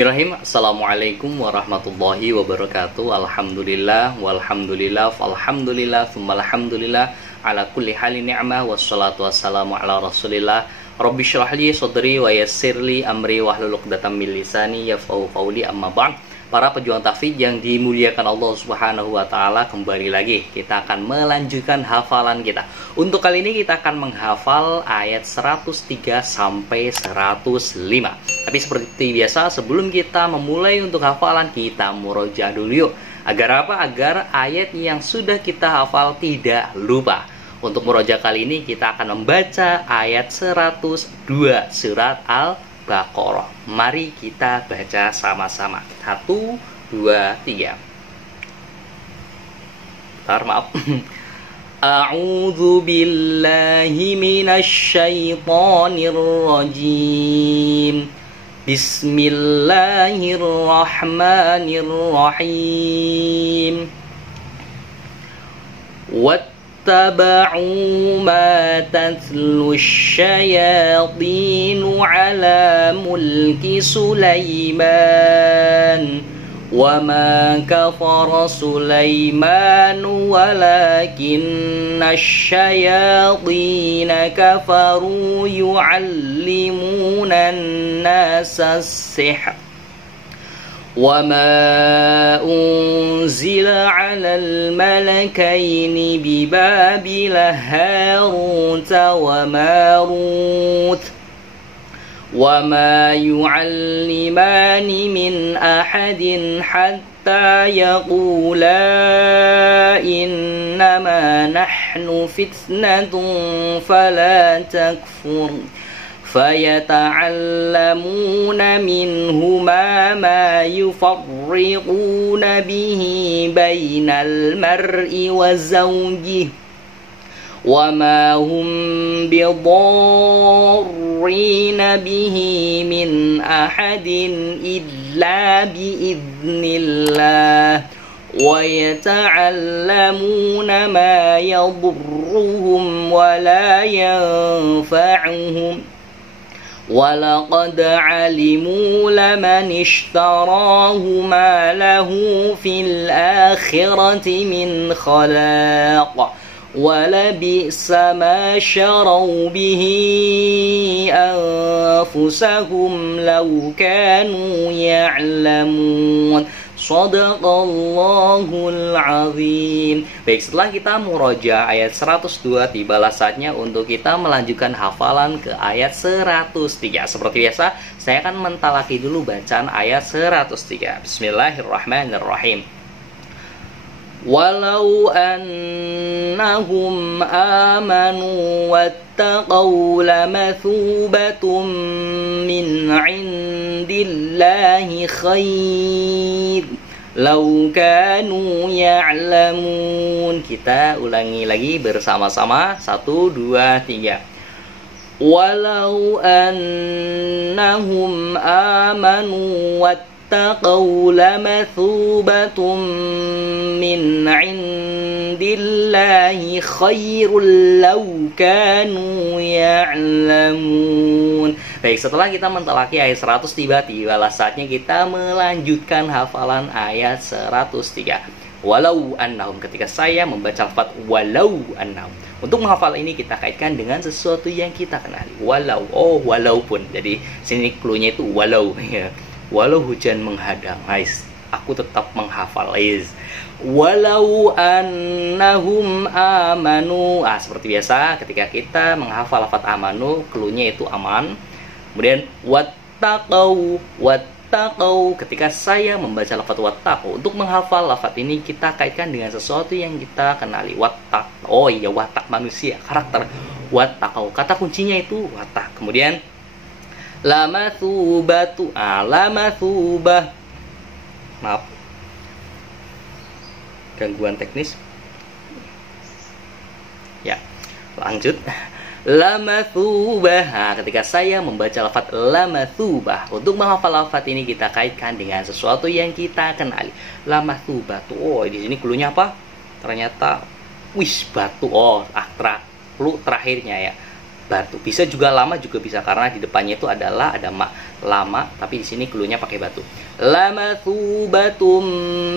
Bismillahirrahmanirrahim. Assalamualaikum warahmatullahi wabarakatuh. Alhamdulillah walhamdulillah falhamdulillah tsummalhamdulillah ala kulli halin ni'mah wassalatu wassalamu ala Rasulillah. Rabbi shrah li sadri wa yassir li amri wahlul 'uqdatam min lisani yafqahu qawli, amma ba'd. Para pejuang tahfidz yang dimuliakan Allah Subhanahu wa taala, kembali lagi kita akan melanjutkan hafalan kita. Untuk kali ini kita akan menghafal ayat 103 sampai 105. Tapi seperti biasa, sebelum kita memulai untuk hafalan, kita murojaah dulu yuk. Agar apa? Agar ayat yang sudah kita hafal tidak lupa. Untuk murojaah kali ini kita akan membaca ayat 102 surat Al-Baqarah. Mari kita baca sama-sama. 1, 2, 3. Bentar, maaf. A'udzu billahi minasy syaithanir rajim. Bismillahirrahmanirrahim. واتبعوا ما تتلو الشياطين على ملك سليمان وما كفر سليمان ولكن الشياطين كفروا يعلمون الناس السحر وما أنزل على الملكين ببابل هاروت وماروت وما يعلمان من أحد حتى يقولا إنما نحن فتنة فلا تكفر فيتعلمون منهما ما يفرقون به بين المرء وزوجه وما هم بضارين به من أحد إلا بإذن الله ويتعلمون ما يضرهم ولا ينفعهم ولقد علموا لمن اشتراه ما له في الآخرة من خلاق ولبئس ما شروا به أنفسهم لو كانوا يعلمون. Shadaqallahul azim. Baik, setelah kita murojaah ayat 102, tibalah saatnya untuk kita melanjutkan hafalan ke ayat 103. Seperti biasa, saya akan mentalaki dulu bacaan ayat 103. Bismillahirrahmanirrahim. Walau annahum amanu wattaqaw lamathubatun min indillahi khair law kanu ya'lamun. Kita ulangi lagi bersama-sama. 1, 2, 3. Walau annahum amanu wattaqaw lamathubatun min indillahi khairul law kanu ya'lamun. Baik, setelah kita mentalaki ayat 100, tibalah saatnya kita melanjutkan hafalan ayat 103. Walau annahum, ketika saya membaca lafaz walau annahum. Untuk menghafal ini kita kaitkan dengan sesuatu yang kita kenali. Walau, walaupun. Jadi sini cluenya itu walau ya. Walau hujan menghadang, guys, aku tetap menghafal, guys. Walau annahum amanu. Seperti biasa ketika kita menghafal lafaz amanu, cluenya itu aman. Kemudian wattaqau. Ketika saya membaca lafaz wattaqau, untuk menghafal lafaz ini kita kaitkan dengan sesuatu yang kita kenali. Wattaq. Wattaq manusia, karakter. Wattaqau, kata kuncinya itu wattaq. Kemudian lamathubatu. Lamathubah. Maaf, gangguan teknis. Ya, lanjut. Lamathubah. Ketika saya membaca lafaz lamathubah, untuk menghafal lafaz ini kita kaitkan dengan sesuatu yang kita kenali. Lamathubah. Di sini cluenya apa? Ternyata batu. Terakhirnya ya. batu. Bisa juga lama juga bisa karena di depannya itu adalah ada lama, tapi di sini cluenya pakai batu. Lamathubatum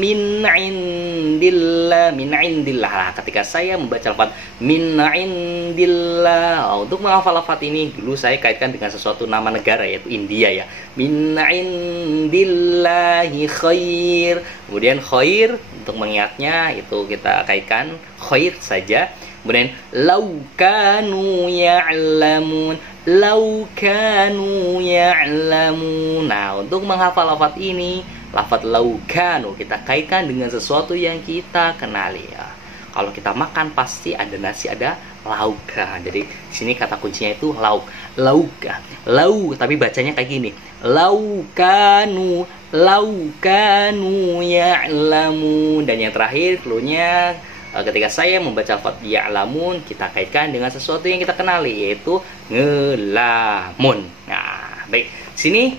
min indillah, min indillah. Nah, ketika saya membaca lafaz min indillah, untuk menghafal lafaz ini dulu saya kaitkan dengan sesuatu nama negara, yaitu India ya. Min indillahi khair. Kemudian khair untuk mengingatnya itu kita kaitkan khair saja. Kemudian laukanu ya'lamun, laukanu ya'lamun. Nah, untuk menghafal lafaz ini, lafaz laukanu kita kaitkan dengan sesuatu yang kita kenali ya. Kalau kita makan pasti ada nasi, ada lauka. Jadi di sini kata kuncinya itu lauk, lauka, lauk. Tapi bacanya kayak gini, laukanu, laukanu ya'lamun. Dan yang terakhir cluenya, ketika saya membaca lafaz ya'lamun, kita kaitkan dengan sesuatu yang kita kenali, yaitu ngelamun. Nah, baik. Sini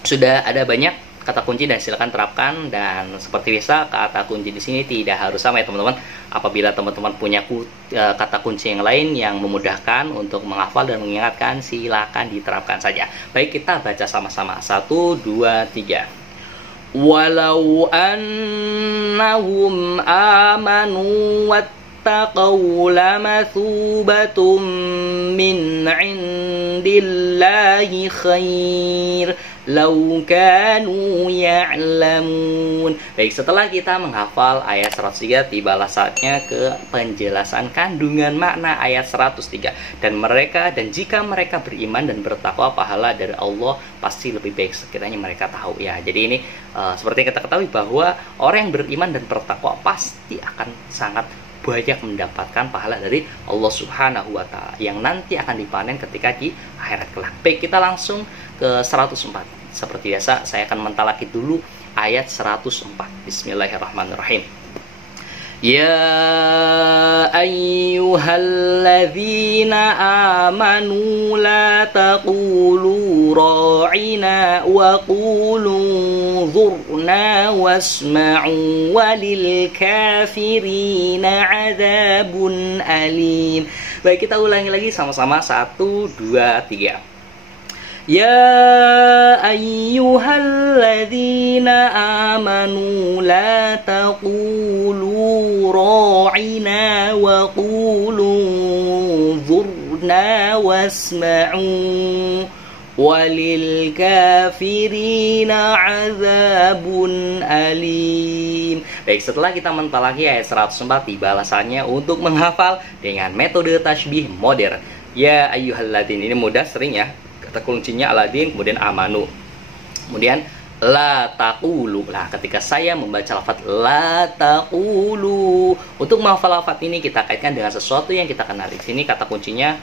sudah ada banyak kata kunci dan silakan terapkan. Dan seperti biasa, kata kunci di sini tidak harus sama ya teman-teman. Apabila teman-teman punya kata kunci yang lain yang memudahkan untuk menghafal dan mengingatkan, silakan diterapkan saja. Baik, kita baca sama-sama. 1, 2, 3. Walau annahum amanu wattaqaw lamathubatum min indillahi khair law kanu ya'lamun. Baik, setelah kita menghafal ayat 103, tibalah saatnya ke penjelasan kandungan makna ayat 103. Dan jika mereka beriman dan bertakwa, pahala dari Allah pasti lebih baik sekiranya mereka tahu ya. Jadi ini seperti kita ketahui bahwa orang yang beriman dan bertakwa pasti akan sangat banyak mendapatkan pahala dari Allah Subhanahu wa Ta'ala yang nanti akan dipanen ketika di akhirat kelak. Baik, kita langsung ke 104. Seperti biasa, saya akan mentalaki dulu ayat 104. Bismillahirrahmanirrahim. Ya ayyuhalladzina amanu la taqulu ra'ina wa qulu zurna wasma'u walil kafirina adzabun alim. Baik, kita ulangi lagi sama-sama. 1, 2, 3. Ya ayyuhalladzina amanu la taqulu ra'ina wa qulu zurna wasma'u walil kafirina azabun alim. Baik, setelah kita mentalaki ayat 104, tiba balasannya untuk menghafal dengan metode tasbih modern. Ya ayyuhalladzina, ini mudah sering ya. Kata kuncinya Aladin, kemudian amanu, kemudian la taqulu. Nah, ketika saya membaca lafaz la taqulu, untuk menghafal lafaz ini kita kaitkan dengan sesuatu yang kita kenali. Di sini kata kuncinya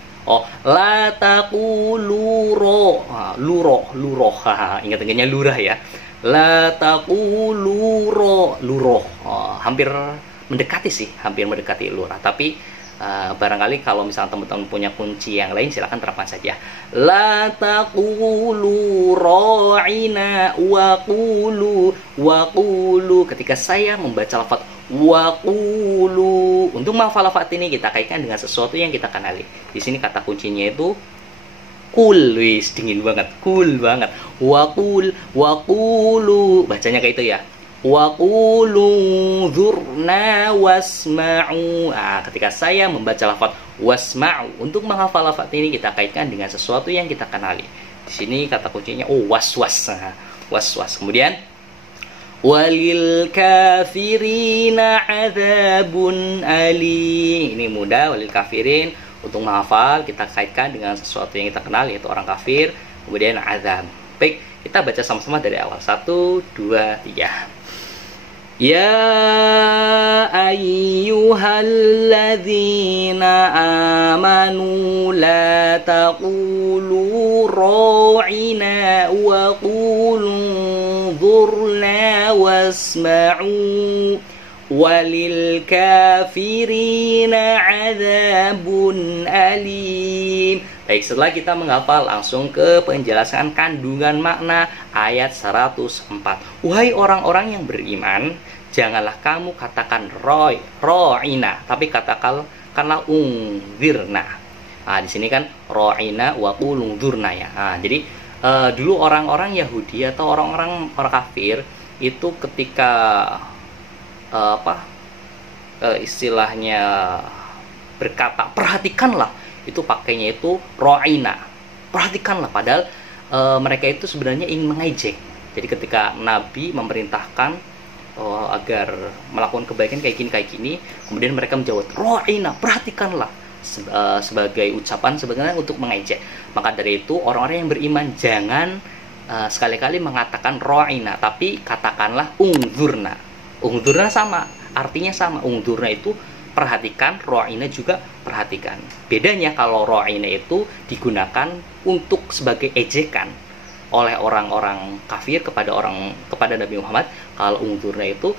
la taqulu luroh. Ingat-ingatnya lurah ya. La taqulu luroh. Hampir mendekati lurah, tapi barangkali kalau misalnya teman-teman punya kunci yang lain, silahkan terapkan saja. La taqulu ra'ina wa qulu. Ketika saya membaca lafaz wa qulu, untuk menghafal lafaz ini kita kaitkan dengan sesuatu yang kita kenali. Di sini kata kuncinya itu kul, wis dingin banget, cool banget. Wa qulu, bacanya kayak itu ya. Wa qulu zurna wasma'u. Nah, ketika saya membaca lafaz wasma'u, untuk menghafal lafaz ini kita kaitkan dengan sesuatu yang kita kenali. Di sini kata kuncinya waswas. Was. Kemudian walil kafirina adzabun alim. Ini mudah, walil kafirin. Untuk menghafal kita kaitkan dengan sesuatu yang kita kenal, yaitu orang kafir. Kemudian azab. Baik, kita baca sama-sama dari awal. 1, 2, 3. Ya ayyuhalladzina amanu la taqulu ra'ina wa qulu zurna wasma'u walil kafirina adzabun alim. Baik, setelah kita menghafal, langsung ke penjelasan kandungan makna ayat 104. Wahai orang-orang yang beriman, janganlah kamu katakan ro'ina, tapi katakanlah ungzirna. Nah, di sini kan ro'ina wa qulungzurna ya. Nah, jadi Dulu orang-orang Yahudi atau orang-orang kafir itu ketika istilahnya berkata perhatikanlah, itu pakainya itu ro'ina, perhatikanlah, padahal mereka itu sebenarnya ingin mengejek. Jadi ketika Nabi memerintahkan agar melakukan kebaikan kayak gini, kemudian mereka menjawab ro'ina, perhatikanlah, sebagai ucapan sebenarnya untuk mengejek. Maka dari itu orang-orang yang beriman jangan sekali-kali mengatakan ro'ina, tapi katakanlah ungzurna. Ungzurna sama, artinya sama. Ungzurna itu perhatikan, ro'ina juga perhatikan. Bedanya kalau ro'ina itu digunakan untuk sebagai ejekan oleh orang-orang kafir kepada Nabi Muhammad. Kalau ungzurna itu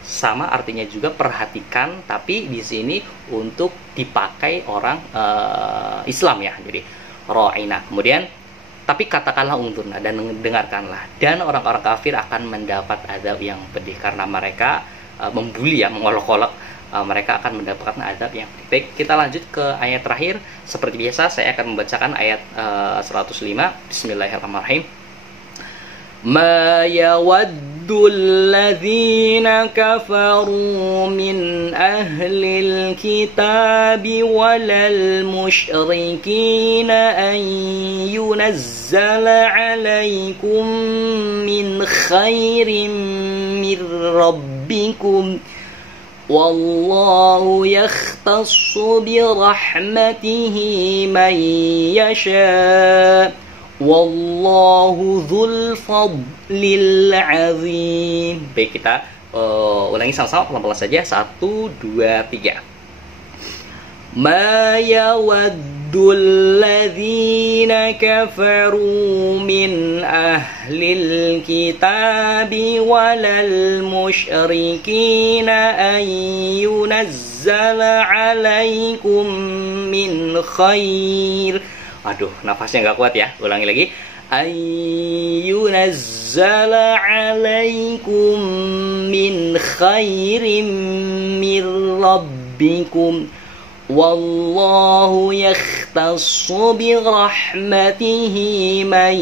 sama, artinya juga perhatikan, tapi di sini untuk dipakai orang Islam ya. Jadi ro'ina. Kemudian tapi katakanlah ungzurna, dan dengarkanlah, dan orang-orang kafir akan mendapat azab yang pedih karena mereka membuli ya, mengolok-olok. Mereka akan mendapatkan azab yang pedih. Baik, kita lanjut ke ayat terakhir. Seperti biasa saya akan membacakan ayat 105. Bismillahirrahmanirrahim. Ma yawaddul ladzina kafaru min ahlil kitabi walal musyrikina an yunazzala alaikum min khairin min rabbikum wallahu yakhtassu birahmatihi man yasha wallahu dzul fadlil azim. Baik, kita ulangi sama-sama pelan-pelan saja. 1, 2, 3. Ma yawaddul ladzina kafaru min ahlil kitabi walal musyrikina an yunazzala alaikum min khair. Aduh, nafasnya nggak kuat ya. Ulangi lagi. Ayyunazzala alaikum min khairim min rabbikum wallahu yakhtassu birahmatihi man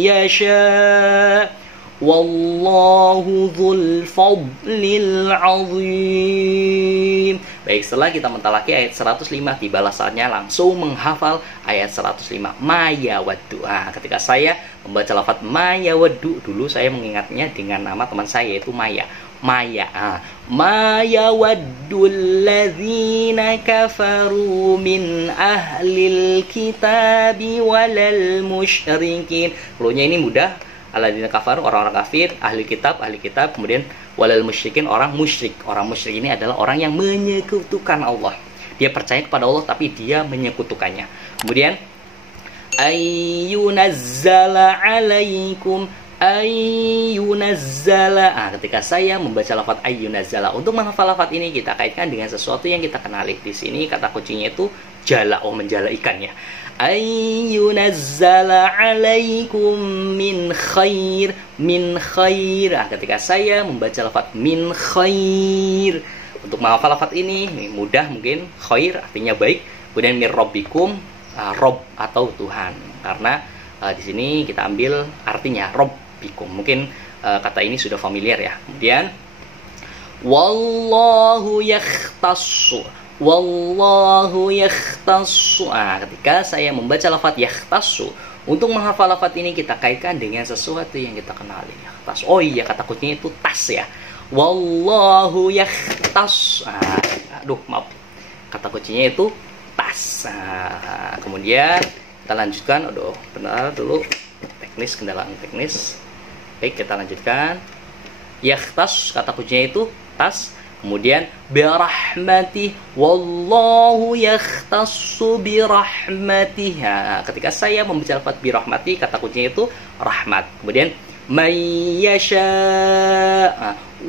yasha wallahu dzul fadlil azim. Baik, setelah kita mentalaki ayat 105, tibalah saatnya langsung menghafal ayat 105. Maya waddu. Ketika saya membaca lafaz maya waddu, dulu saya mengingatnya dengan nama teman saya, yaitu Maya. Maya. Maya waddul ladzina kafaru min ahlil kitabi walal musyrikin. Keluarnya ini mudah. Alladzina kafaru, orang-orang kafir, ahli kitab, kemudian walal musyrikin, orang musyrik. Orang musyrik ini adalah orang yang menyekutukan Allah. Dia percaya kepada Allah tapi dia menyekutukannya. Kemudian ayyunazzala alaikum, ayyunazzala. Ketika saya membaca lafaz ayyunazzala, untuk menghafal lafaz ini kita kaitkan dengan sesuatu yang kita kenali. Di sini kata kuncinya itu jala, menjala ikan ya. Ayyunazzala alaikum min khair, min khair. Ketika saya membaca lafaz min khair, untuk menghafal lafaz ini mudah mungkin. Khair artinya baik, kemudian min rabbikum, rob atau Tuhan, karena di sini kita ambil artinya rabbikum. Mungkin kata ini sudah familiar ya. Kemudian wallahu yakhtassu, wallahu yakhtassu. Ketika saya membaca lafaz yakhtassu, untuk menghafal lafaz ini kita kaitkan dengan sesuatu yang kita kenali. Yakhtassu. Oh iya, kata kuncinya itu tas ya. Wallahu yakhtassu. Aduh, maaf. Kata kuncinya itu tas. Kemudian kita lanjutkan. Aduh, benar dulu. Teknis, kendaraan teknis. Baik, kita lanjutkan. Yakhtas, kata kuncinya itu tas. Kemudian birahmatih, wallahu yakhtassu birahmatih. Ketika saya membaca lafaz birahmatih, kata kuncinya itu rahmat. Kemudian mayyasha,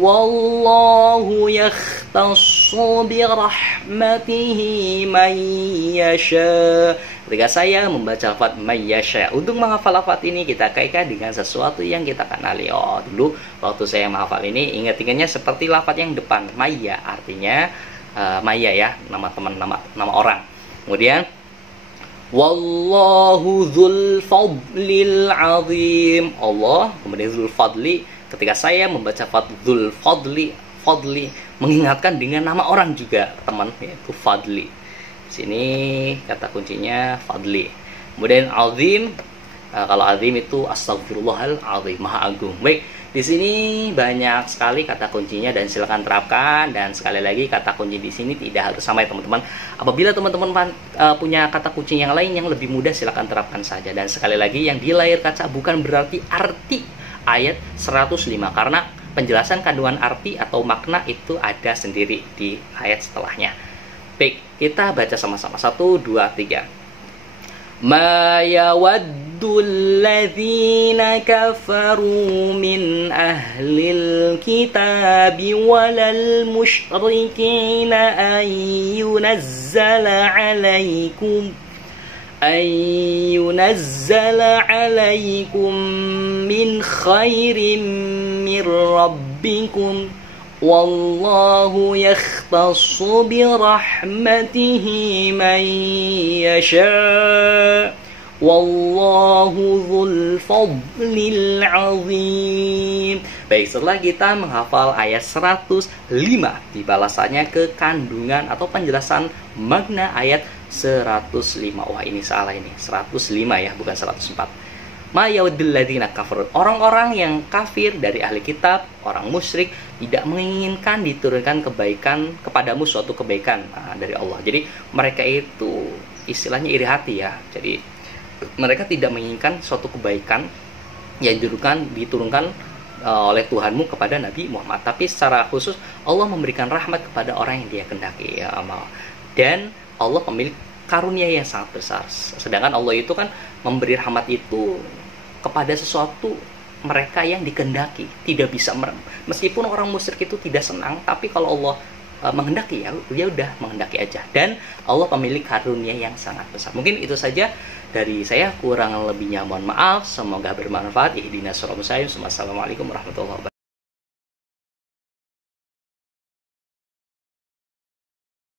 wallahu yakhtassu birahmatihi mayyasha. Ketika saya membaca lafaz mayyasha, untuk menghafal lafaz ini kita kaitkan dengan sesuatu yang kita kenali. Oh, dulu waktu saya menghafal ini ingat-ingatnya seperti lafaz yang depan, Maya, artinya Maya ya, nama teman, nama orang. Kemudian Wallahu dzul fadlil azim. Allah, kemudian dzul fadli. Ketika saya membaca dzul fadli mengingatkan dengan nama orang juga, teman, yaitu fadli. Sini kata kuncinya fadli. Kemudian azim, kalau azim itu astagfirullahal azim, maha agung. Baik, di sini banyak sekali kata kuncinya dan silakan terapkan. Dan sekali lagi, kata kunci di sini tidak harus sama ya teman-teman. Apabila teman-teman punya kata kunci yang lain yang lebih mudah, silakan terapkan saja. Dan sekali lagi, yang di layar kaca bukan berarti arti ayat 105, karena penjelasan kandungan arti atau makna itu ada sendiri di ayat setelahnya. Baik, kita baca sama-sama. 1, 2, 3. Ma yawaddul ladzina kafaru min ahlil kitabi walal musyrikina an yunazzala alaikum min khairin min rabbikum wallahu yakhtassu birahmatihi man yasha wallahu dzul fadlil azim. Baik, setelah kita menghafal ayat 105, dibalasannya ke kandungan atau penjelasan makna ayat 105. Wah, ini salah, ini 105 ya, bukan 104. Ma yawaddul ladzina kafaru, orang-orang yang kafir dari ahli kitab, orang musyrik, tidak menginginkan diturunkan kebaikan kepadamu, suatu kebaikan dari Allah. Jadi mereka itu istilahnya iri hati ya. Jadi mereka tidak menginginkan suatu kebaikan yang diturunkan oleh Tuhanmu kepada Nabi Muhammad. Tapi secara khusus Allah memberikan rahmat kepada orang yang Dia kehendaki ya. Dan Allah pemilik karunia yang sangat besar. Sedangkan Allah itu kan memberi rahmat itu kepada sesuatu mereka yang dikehendaki, tidak bisa meskipun orang musyrik itu tidak senang, tapi kalau Allah menghendaki ya udah menghendaki aja. Dan Allah pemilik karunia yang sangat besar. Mungkin itu saja dari saya, kurang lebihnya mohon maaf. Semoga bermanfaat. Ihdinas shiratal mustaqim. Wassalamualaikum warahmatullahi wabarakatuh.